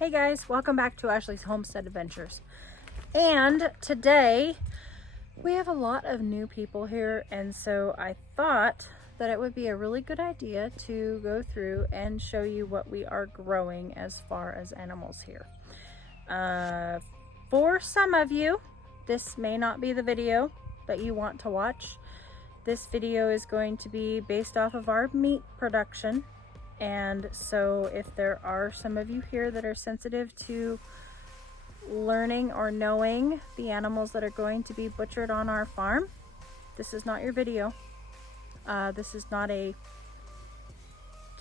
Hey guys, welcome back to Ashley's Homestead Adventures. And today we have a lot of new people here, and so I thought that it would be a really good idea to go through and show you what we are growing as far as animals here. For some of you, this may not be the video that you want to watch. This video is going to be based off of our meat production. And so if there are some of you here that are sensitive to learning or knowing the animals that are going to be butchered on our farm, this is not your video. This is not a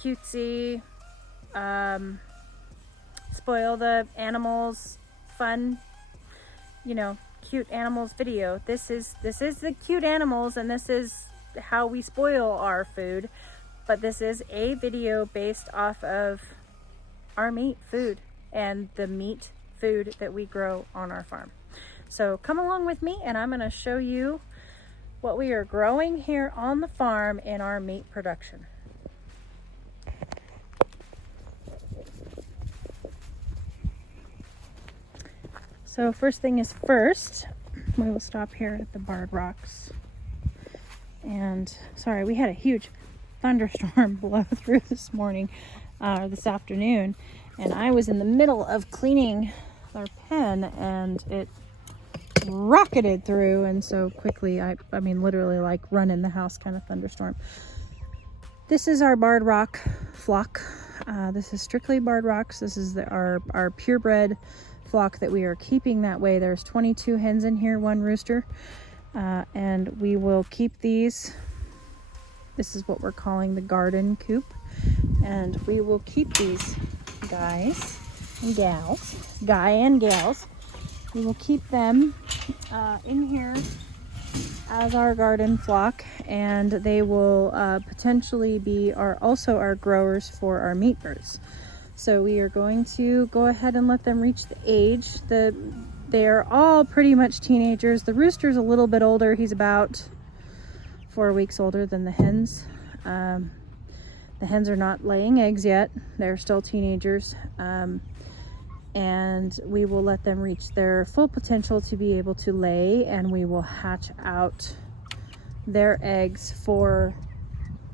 cutesy, spoil the animals, fun, cute animals video. This is the cute animals, and this is how we spoil our food. But this is a video based off of our meat food and the meat food that we grow on our farm. So come along with me and I'm going to show you what we are growing here on the farm in our meat production. So first thing is first, we will stop here at the barred rocks. And sorry, we had a huge thunderstorm blow through this morning, this afternoon, and I was in the middle of cleaning our pen and it rocketed through, and so quickly, I mean literally like run in the house kind of thunderstorm. This is our barred rock flock. This is strictly barred rocks. This is our purebred flock that we are keeping that way. There's 22 hens in here, one rooster, and we will keep these. This is what we're calling the garden coop, and we will keep these guys and gals, we will keep them in here as our garden flock, and they will potentially be also our growers for our meat birds. So we are going to go ahead and let them reach the age. They're all pretty much teenagers. The rooster's a little bit older. He's about 4 weeks older than the hens. The hens are not laying eggs yet. They're still teenagers. And we will let them reach their full potential to be able to lay, and we will hatch out their eggs for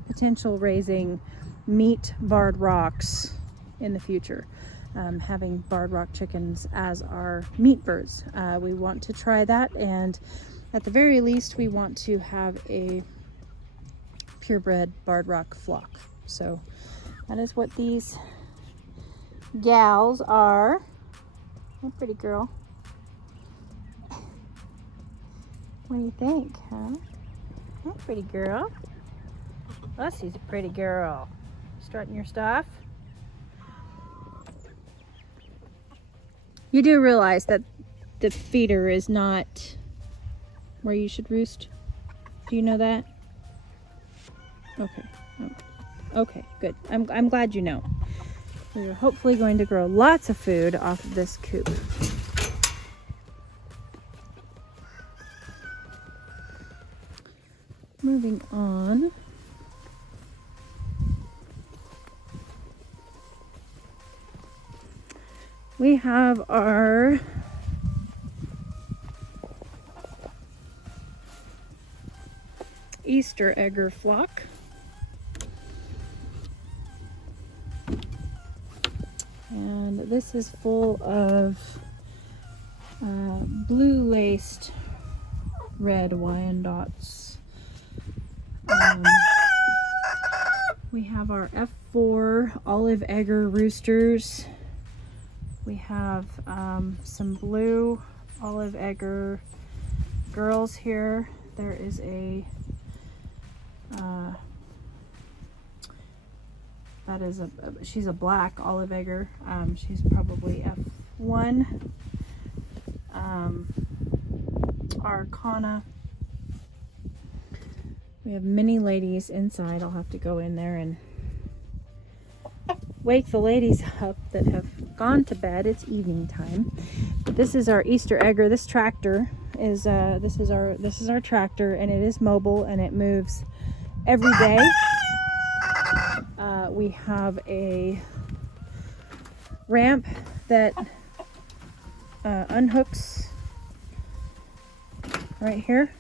potential raising meat barred rocks in the future. Having barred rock chickens as our meat birds. We want to try that, and at the very least, we want to have a purebred barred rock flock. So that is what these gals are. Oh, pretty girl. What do you think, huh? Oh, pretty girl. Lucy's a pretty girl. Strutting your stuff. You do realize that the feeder is not where you should roost? Do you know that? Okay, good. I'm glad you know. We are hopefully going to grow lots of food off of this coop. Moving on. We have our Easter egger flock. And this is full of blue laced red Wyandottes. We have our F4 olive egger roosters. We have some blue olive egger girls here. There is she's a black olive egger. She's probably F1. Arcana. We have many ladies inside. I'll have to go in there and wake the ladies up that have gone to bed. It's evening time. But this is our Easter egger. This tractor is this is our tractor, and it is mobile and it moves every day. We have a ramp that unhooks right here,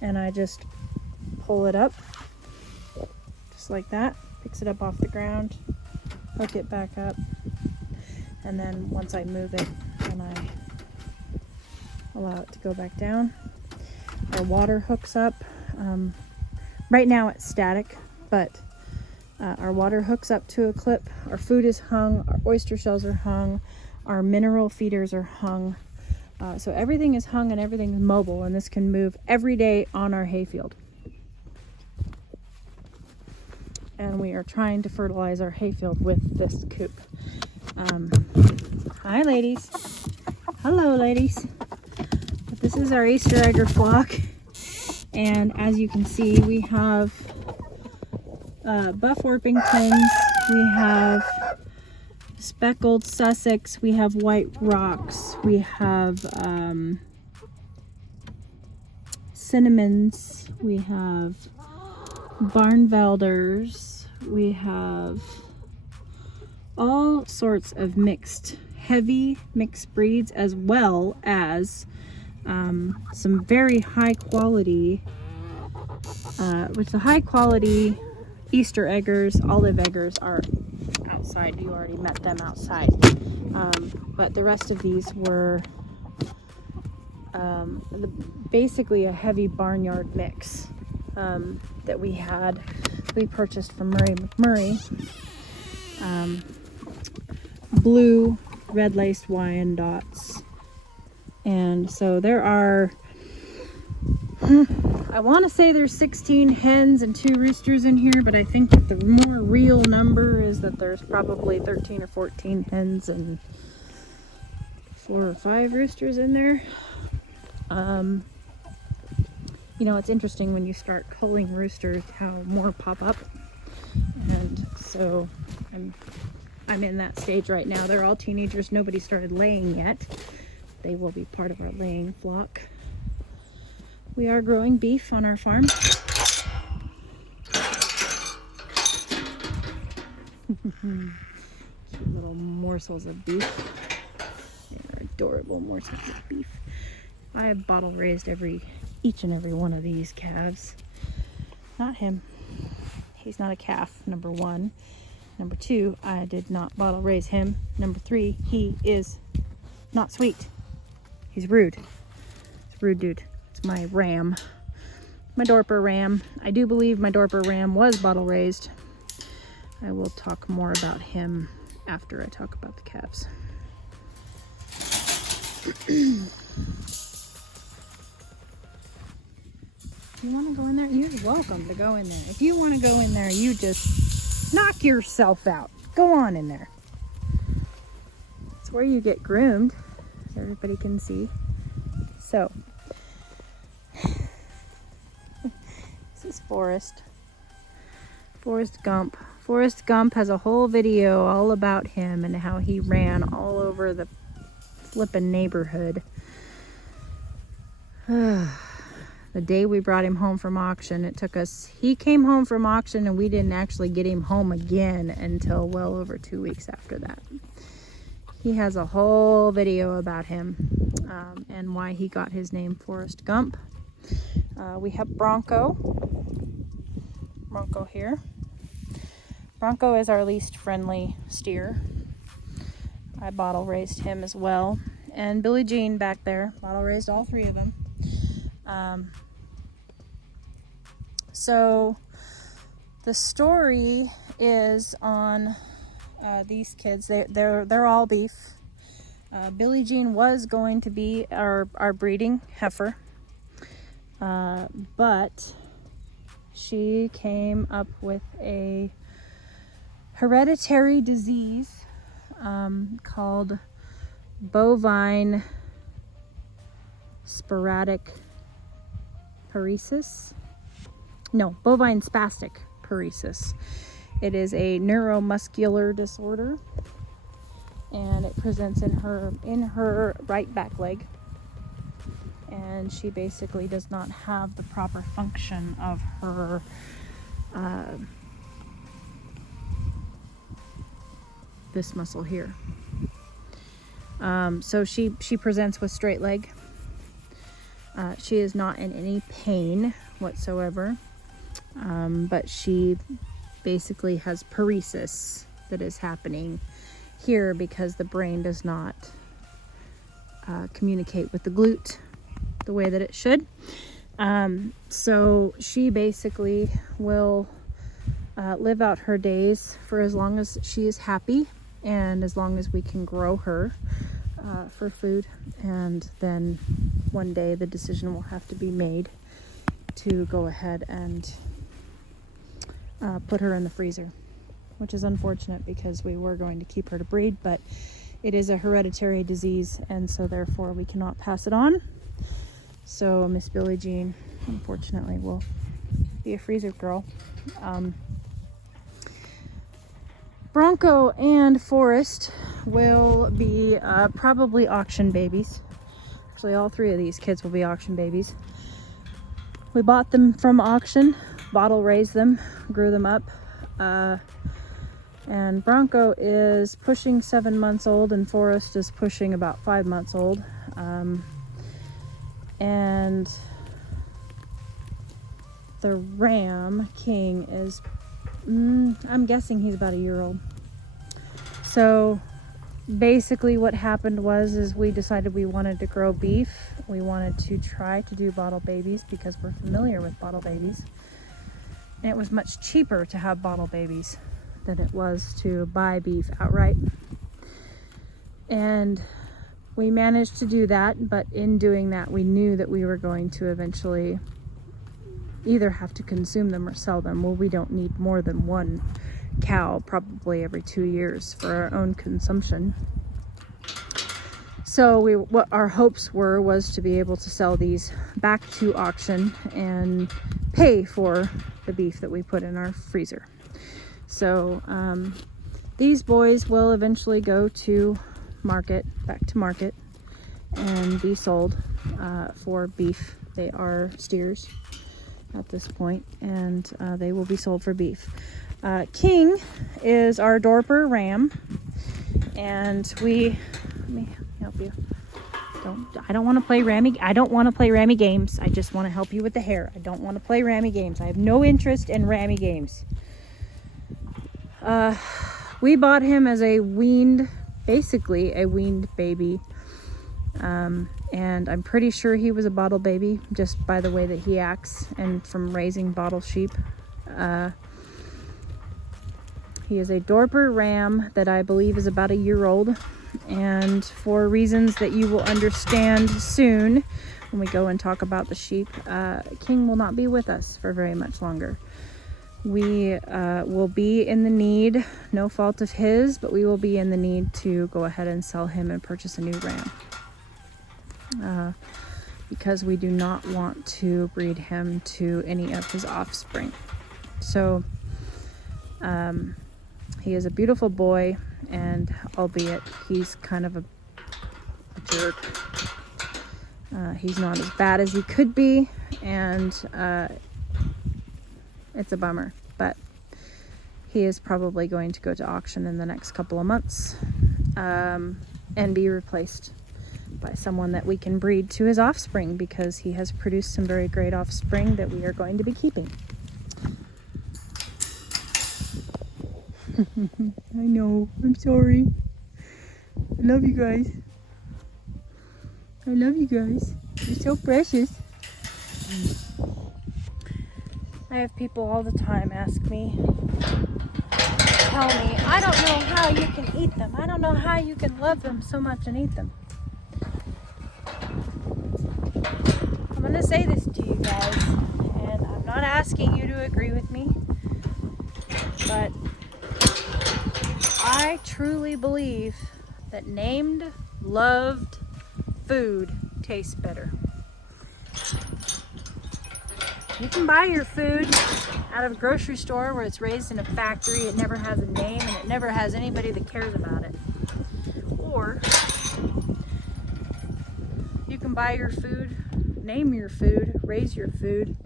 and I just pull it up just like that, picks it up off the ground, hook it back up, and then once I move it, then I allow it to go back down. Our water hooks up. Right now it's static, but our water hooks up to a clip. Our food is hung, our oyster shells are hung, our mineral feeders are hung. So everything is hung and everything is mobile, and this can move every day on our hayfield. And we are trying to fertilize our hayfield with this coop. Hi ladies. Hello ladies. But this is our Easter egger flock. And as you can see, we have buff Orpingtons, we have speckled Sussex, we have white rocks, we have cinnamons, we have Barnvelders, we have all sorts of heavy mixed breeds, as well as some very high quality, which the high quality Easter eggers, olive eggers are outside. You already met them outside. But the rest of these were basically a heavy barnyard mix that we purchased from McMurray. Blue red laced Wyandottes. And so there are, I want to say there's 16 hens and 2 roosters in here, but I think that the more real number is that there's probably 13 or 14 hens and 4 or 5 roosters in there. You know, it's interesting when you start culling roosters how more pop up. And so I'm in that stage right now. They're all teenagers. Nobody started laying yet. They will be part of our laying flock. We are growing beef on our farm. Cute little morsels of beef. They are adorable morsels of beef. I have bottle raised each and every one of these calves. Not him. He's not a calf, number 1. Number 2, I did not bottle raise him. Number 3, he is not sweet. He's rude. It's a rude dude. It's my ram. My Dorper ram. I do believe my Dorper ram was bottle raised. I will talk more about him after I talk about the calves. If you want to go in there, you're welcome to go in there. If you want to go in there, you just knock yourself out. Go on in there. It's where you get groomed. Everybody can see. So this is Forrest Gump. Forrest Gump has a whole video all about him and how he ran all over the flippin' neighborhood. The day we brought him home from auction, he came home from auction and we didn't actually get him home again until well over 2 weeks after that. He has a whole video about him and why he got his name Forrest Gump. We have Bronco here. Bronco is our least friendly steer. I bottle raised him as well. And Billie Jean back there, bottle raised all 3 of them. So the story is on these kids. They're all beef. Billie Jean was going to be our breeding heifer, but she came up with a hereditary disease called bovine sporadic paresis. No, bovine spastic paresis. It is a neuromuscular disorder, and it presents in her right back leg. And she basically does not have the proper function of her this muscle here. So she presents with straight leg. She is not in any pain whatsoever, but she basically has paresis that is happening here because the brain does not communicate with the glute the way that it should. So she basically will live out her days for as long as she is happy and as long as we can grow her for food. And then one day the decision will have to be made to go ahead and put her in the freezer, which is unfortunate because we were going to keep her to breed, but it is a hereditary disease, and so therefore we cannot pass it on. So Miss Billie Jean, unfortunately, will be a freezer girl. Bronco and Forrest will be probably auction babies. Actually, all three of these kids will be auction babies. We bought them from auction, bottle raised them, grew them up. And Bronco is pushing 7 months old and Forrest is pushing about 5 months old. And the Ram King is, I'm guessing he's about a year old. So basically what happened is we decided we wanted to grow beef. We wanted to try to do bottle babies because we're familiar with bottle babies. And it was much cheaper to have bottle babies than it was to buy beef outright. And we managed to do that, but in doing that we knew that we were going to eventually either have to consume them or sell them. Well, we don't need more than one cow probably every 2 years for our own consumption. So what our hopes was to be able to sell these back to auction and pay for the beef that we put in our freezer. So these boys will eventually go to market, back to market, and be sold for beef. They are steers at this point, and they will be sold for beef. King is our Dorper Ram, and let me help you. I don't want to play Rammy games. I just want to help you with the hair. I don't want to play Rammy games. I have no interest in Rammy games. We bought him as basically a weaned baby. And I'm pretty sure he was a bottle baby just by the way that he acts and from raising bottle sheep. He is a Dorper Ram that I believe is about a year old. And for reasons that you will understand soon when we go and talk about the sheep, King will not be with us for very much longer. We will be in the need, no fault of his, but we will be in the need to go ahead and sell him and purchase a new ram. Because we do not want to breed him to any of his offspring. So he is a beautiful boy, and albeit he's kind of a jerk, he's not as bad as he could be, and it's a bummer, but he is probably going to go to auction in the next couple of months and be replaced by someone that we can breed to his offspring, because he has produced some very great offspring that we are going to be keeping. I know, I'm sorry. I love you guys. You're so precious. I have people all the time tell me, I don't know how you can eat them. I don't know how you can love them so much and eat them. I'm going to say this to you guys, and I'm not asking you to agree with me, but I truly believe that named, loved food tastes better. You can buy your food out of a grocery store where it's raised in a factory, it never has a name, and it never has anybody that cares about it. Or you can buy your food, name your food, raise your food,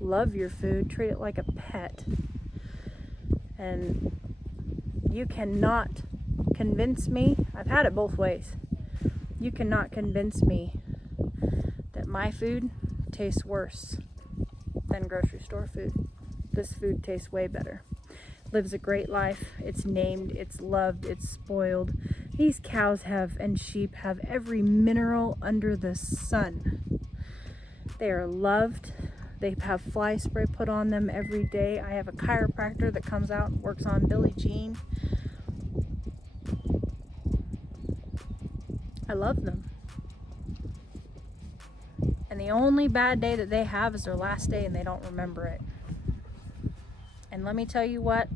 love your food, treat it like a pet. And you cannot convince me, I've had it both ways, You cannot convince me that my food tastes worse than grocery store food. This food tastes way better. Lives a great life. It's named, it's loved, it's spoiled. These cows have, and sheep have, every mineral under the sun. They are loved. They have fly spray put on them every day. I have a chiropractor that comes out and works on Billie Jean. I love them. And the only bad day that they have is their last day and they don't remember it. And let me tell you what,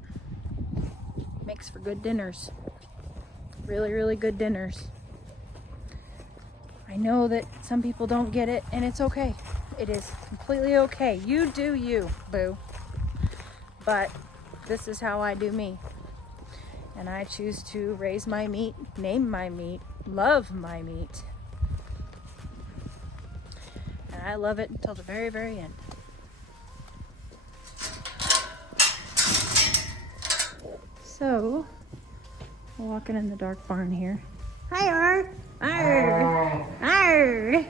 makes for good dinners. Really, really good dinners. I know that some people don't get it, and it's okay. It is completely okay. You do you, boo. But this is how I do me. And I choose to raise my meat, name my meat, love my meat. And I love it until the very, very end. So, we're walking in the dark barn here. Hi, Arr! Arr! Arr!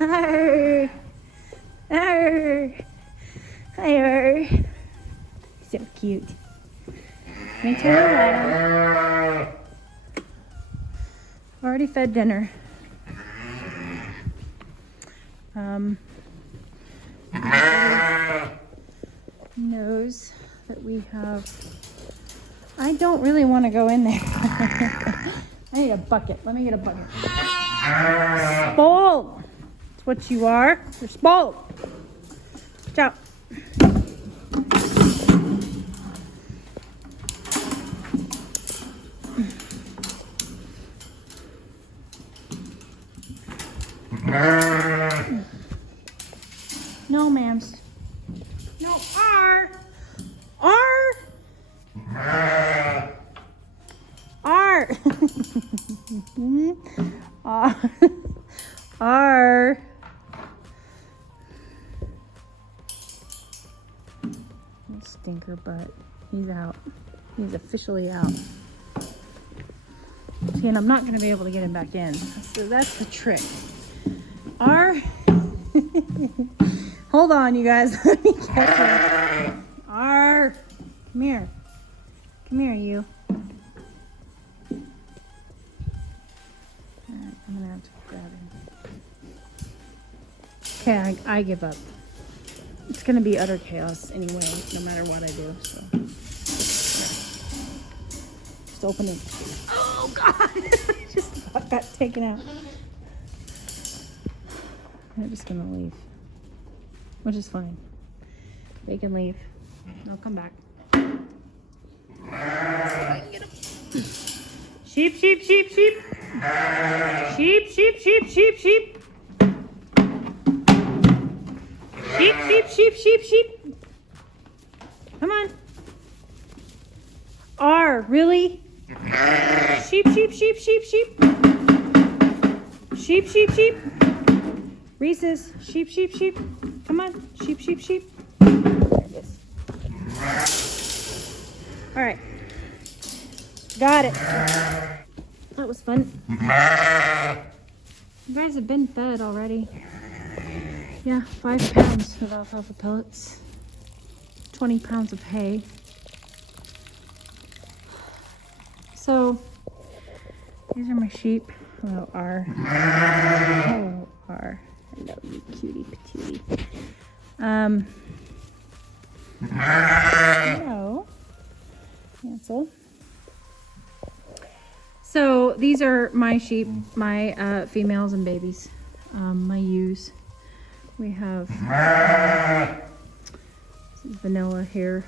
Arr! Arr! Hi, Arr! So cute. Let me turn the light on. Already fed dinner. Knows that we have. I don't really want to go in there. I need a bucket. Let me get a bucket. Spoiled. That's what you are. You're spoiled. Watch out. No, ma'ams. No, R. R. R. R. R. Stinker butt. He's out. He's officially out. See, and I'm not going to be able to get him back in. So that's the trick. R. Hold on, you guys. Let me catch him. R. Come here. Come here, you. Alright, I'm going to have to grab him. Okay, I give up. It's going to be utter chaos anyway, no matter what I do. So, just open it. Oh, God. Just about got taken out. I'm just going to leave. Which is fine. They can leave. I'll come back. Sheep, sheep, sheep, sheep. Sheep, sheep, sheep, sheep, sheep. Sheep, sheep, sheep, sheep, sheep. Come on. R, really? Sheep, sheep, sheep, sheep, sheep. Sheep, sheep, sheep. Reese's. Sheep, sheep, sheep. Come on. Sheep, sheep, sheep. There it is. All right. Got it. That was fun. You guys have been fed already. Yeah, 5 pounds of alfalfa pellets. 20 pounds of hay. So, these are my sheep. Hello, R. Hello, R. Hello, you cutie patootie. Hello, Hansel. So these are my sheep, my females and babies, my ewes. We have this is Vanilla here.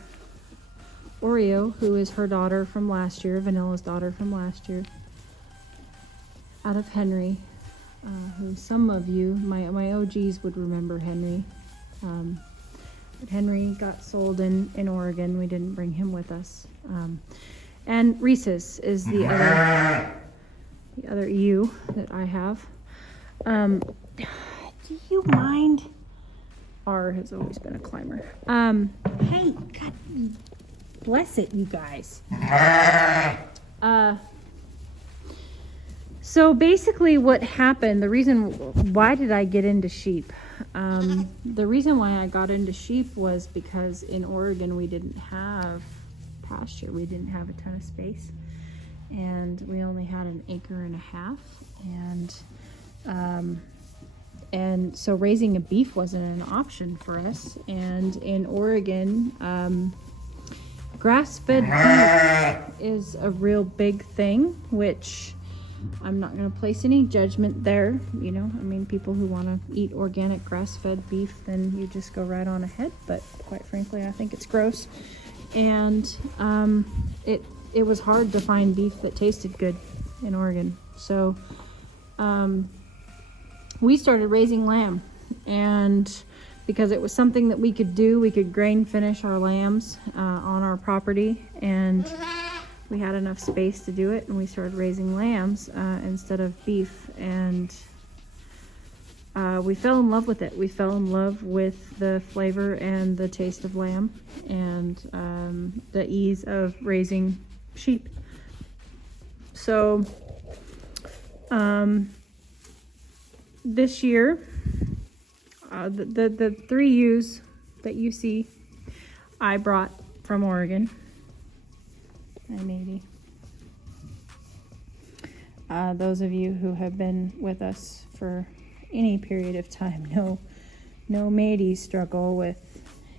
Oreo, who is her daughter from last year, Vanilla's daughter from last year. Out of Henry, who some of you, my OGs would remember Henry. But Henry got sold in Oregon. We didn't bring him with us. And Reese's is the other ewe that I have. Do you mind? R has always been a climber. Hey, God bless it, you guys. So basically what happened, why did I get into sheep? The reason why I got into sheep was because in Oregon we didn't have pasture. We didn't have a ton of space, and we only had 1.5 acres, and so raising a beef wasn't an option for us. And in Oregon, grass-fed beef is a real big thing, which I'm not going to place any judgment there. You know, I mean, people who want to eat organic grass-fed beef, then you just go right on ahead. But quite frankly, I think it's gross. And it was hard to find beef that tasted good in Oregon. So we started raising lamb, and because it was something that we could do, we could grain finish our lambs on our property, and we had enough space to do it, and we started raising lambs instead of beef, and we fell in love with it. We fell in love with the flavor and the taste of lamb, and the ease of raising sheep. So this year, the 3 ewes that you see, I brought from Oregon. Hi, matey. Those of you who have been with us for any period of time know mateys struggle with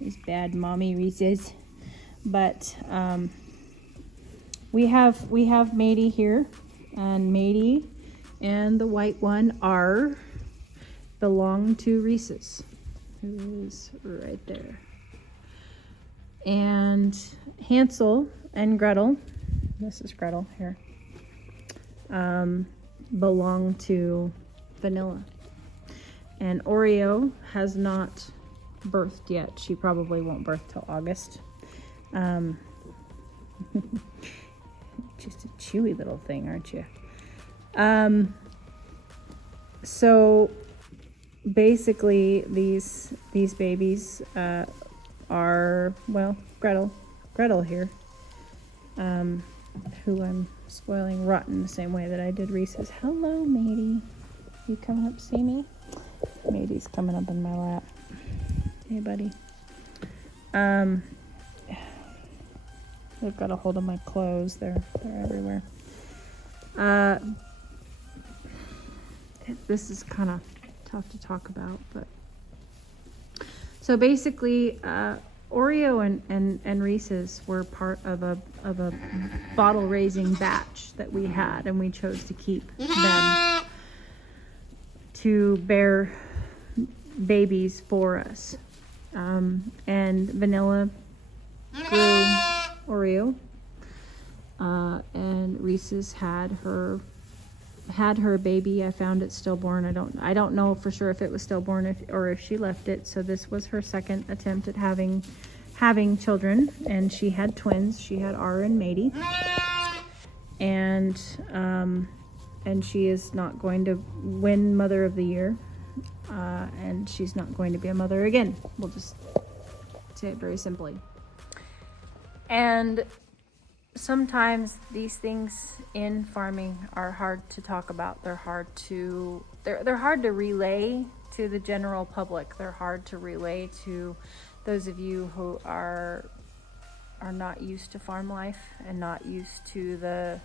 these bad mommy Reese's. But we have matey here, and matey and the white one belong to Reese's, who is right there. And Hansel and Gretel, this is Gretel here, belong to Vanilla. And Oreo has not birthed yet. She probably won't birth till August. Just a chewy little thing, aren't you? So basically these babies are, well, Gretel here, who I'm spoiling rotten the same way that I did Reese's. Hello, matey. You coming up to see me? Matey's coming up in my lap. Hey, buddy. They've got a hold of my clothes. They're everywhere. This is kind of tough to talk about, but so basically, Oreo and Reese's were part of a bottle raising batch that we had, and we chose to keep them to bear babies for us. And Vanilla grew Oreo, and Reese's had her baby. I found it stillborn. I don't know for sure if it was stillborn or if she left it. So this was her second attempt at having children, and she had twins. She had R and Matey, and she is not going to win Mother of the Year, and she's not going to be a mother again. We'll just say it very simply. And sometimes these things in farming are hard to talk about. They're hard to relay to the general public. They're hard to relay to those of you who are not used to farm life and not used to the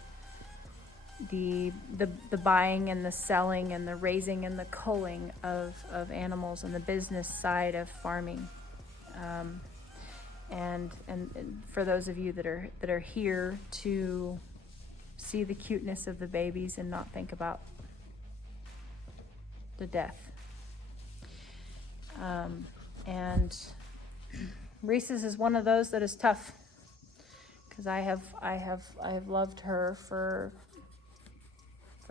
buying and the selling and the raising and the culling of animals and the business side of farming. And for those of you that are here to see the cuteness of the babies and not think about the death. And Reese's is one of those that is tough, because I have loved her for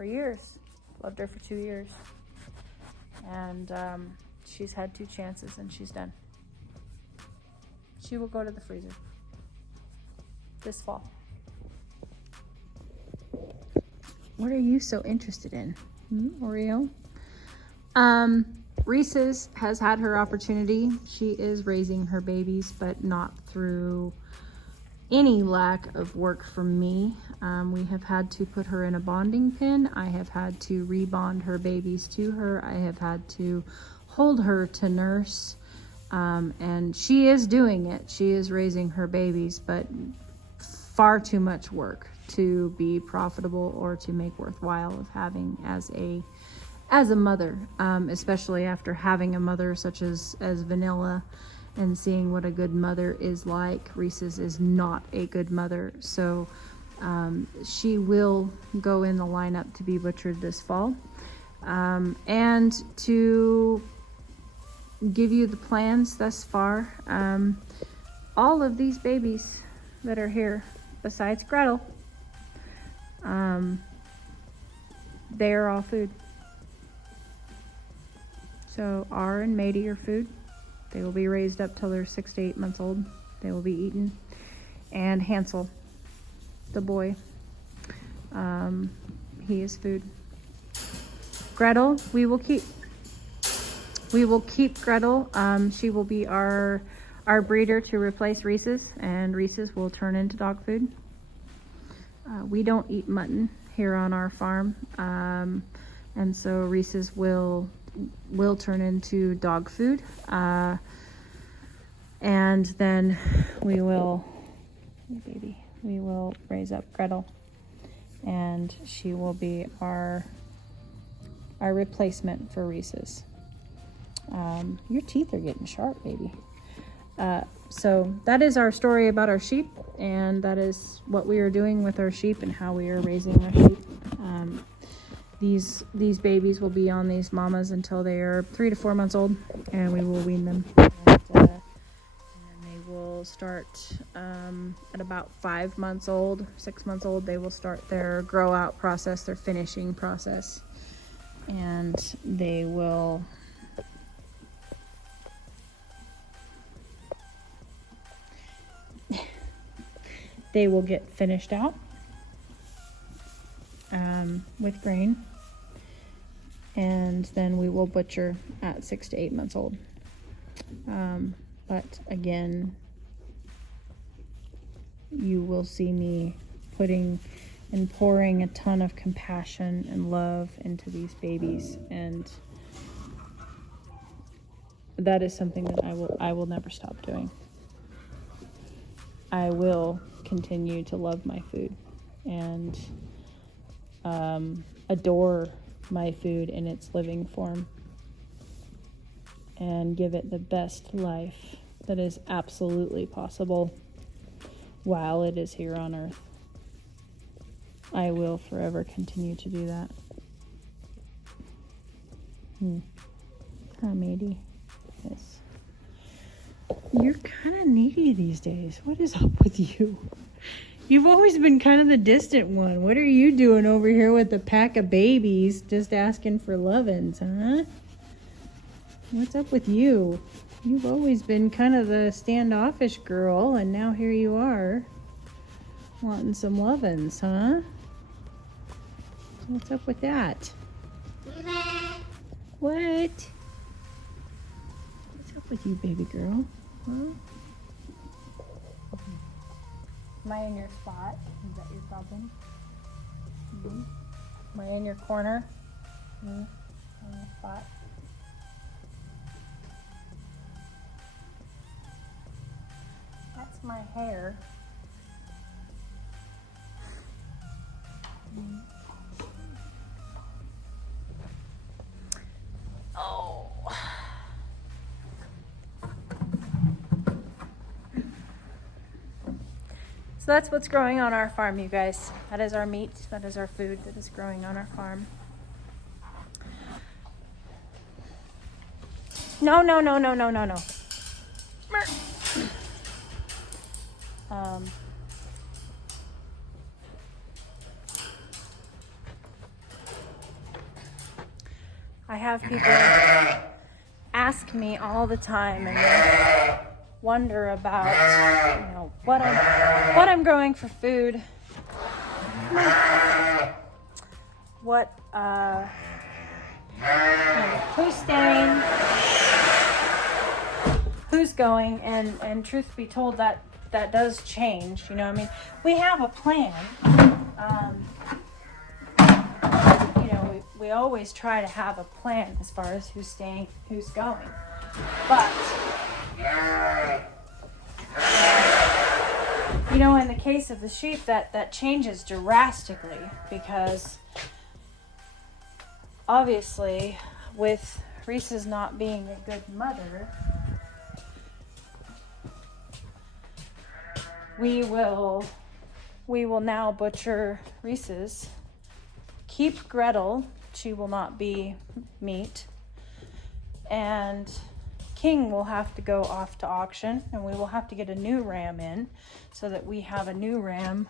years. Loved her for 2 years, and she's had 2 chances and she's done. She will go to the freezer this fall. What are you so interested in, Oreo? Reese's has had her opportunity. She is raising her babies, but not through any lack of work from me. We have had to put her in a bonding pen. I have had to rebond her babies to her. I have had to hold her to nurse. And she is doing it. She is raising her babies, but far too much work to be profitable or to make worthwhile of having as a mother, especially after having a mother such as Vanilla and seeing what a good mother is like. Reese's is not a good mother, so she will go in the lineup to be butchered this fall. And to give you the plans thus far, all of these babies that are here, besides Gretel, they are all food. So R and Matey are food. They will be raised up till they're 6 to 8 months old. They will be eaten. And Hansel, the boy, he is food. Gretel, we will keep Gretel. She will be our breeder to replace Reese's, and Reese's will turn into dog food. We don't eat mutton here on our farm, and so Reese's will turn into dog food, and then we will raise up Gretel, and she will be our replacement for Reese's. Your teeth are getting sharp, baby. So that is our story about our sheep, and that is what we are doing with our sheep and how we are raising our sheep. These babies will be on these mamas until they are 3 to 4 months old, and we will wean them. And they will start at about 5 months old, 6 months old. They will start their grow out process, their finishing process, and they will get finished out with grain, and then we will butcher at 6 to 8 months old. But again, you will see me putting and pouring a ton of compassion and love into these babies, and that is something that I will never stop doing. I will continue to love my food and adore my food in its living form and give it the best life that is absolutely possible while it is here on earth. I will forever continue to do that. Hi, matey. Yes. You're kind of needy these days. What is up with you? You've always been kind of the distant one. What are you doing over here with a pack of babies just asking for lovin's, huh? What's up with you? You've always been kind of the standoffish girl, and now here you are wanting some lovin's, huh? What's up with that? What? What's up with you, baby girl? Huh? Am I in your spot? Is that your problem? Am I in your corner? In your spot? That's my hair. Oh. So that's what's growing on our farm, you guys. That is our meat. That is our food that is growing on our farm. No. I have people ask me all the time and they wonder about, what I'm growing for food. What who's staying, who's going, and truth be told, that that does change. You know, I mean, we have a plan. You know, we always try to have a plan as far as who's staying, who's going. But, you know, in the case of the sheep, that changes drastically, because obviously with Reese's not being a good mother, we will now butcher Reese's, keep Gretel, she will not be meat, and King will have to go off to auction, and we will have to get a new ram in so that we have a new ram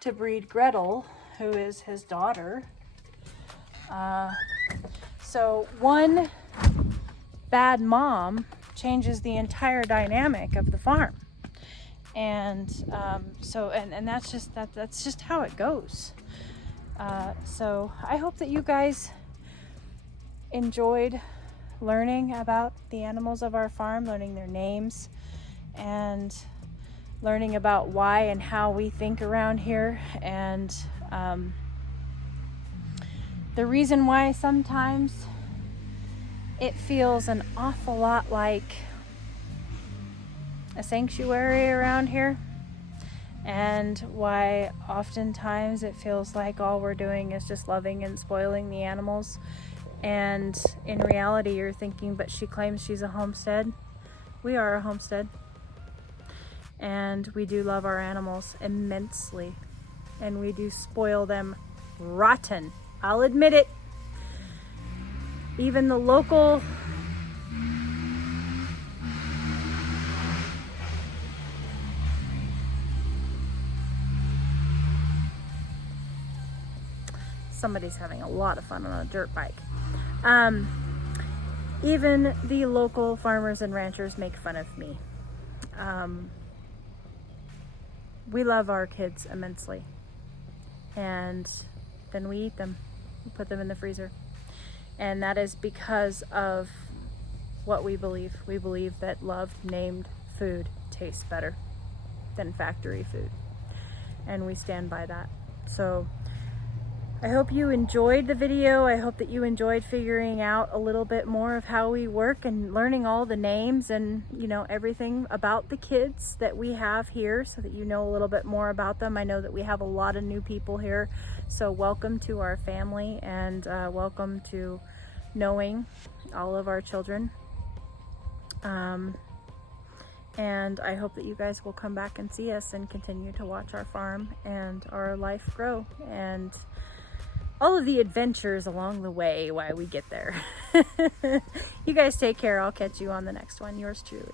to breed Gretel, who is his daughter. So one bad mom changes the entire dynamic of the farm. And and that's just how it goes. So I hope that you guys enjoyed learning about the animals of our farm, learning their names, and learning about why and how we think around here, and the reason why sometimes it feels an awful lot like a sanctuary around here, and why oftentimes it feels like all we're doing is just loving and spoiling the animals. And in reality, you're thinking, but she claims she's a homestead. We are a homestead, and we do love our animals immensely, and we do spoil them rotten. I'll admit it. Even the local somebody's having a lot of fun on a dirt bike. Even the local farmers and ranchers make fun of me. We love our kids immensely, and then we eat them. We put them in the freezer, and that is because of what we believe. We believe that loved, named food tastes better than factory food, and we stand by that. So I hope you enjoyed the video. I hope that you enjoyed figuring out a little bit more of how we work and learning all the names and, you know, everything about the kids that we have here, so that you know a little bit more about them. I know that we have a lot of new people here, so welcome to our family, and welcome to knowing all of our children. And I hope that you guys will come back and see us and continue to watch our farm and our life grow, and all of the adventures along the way while we get there. You guys take care. I'll catch you on the next one. Yours truly.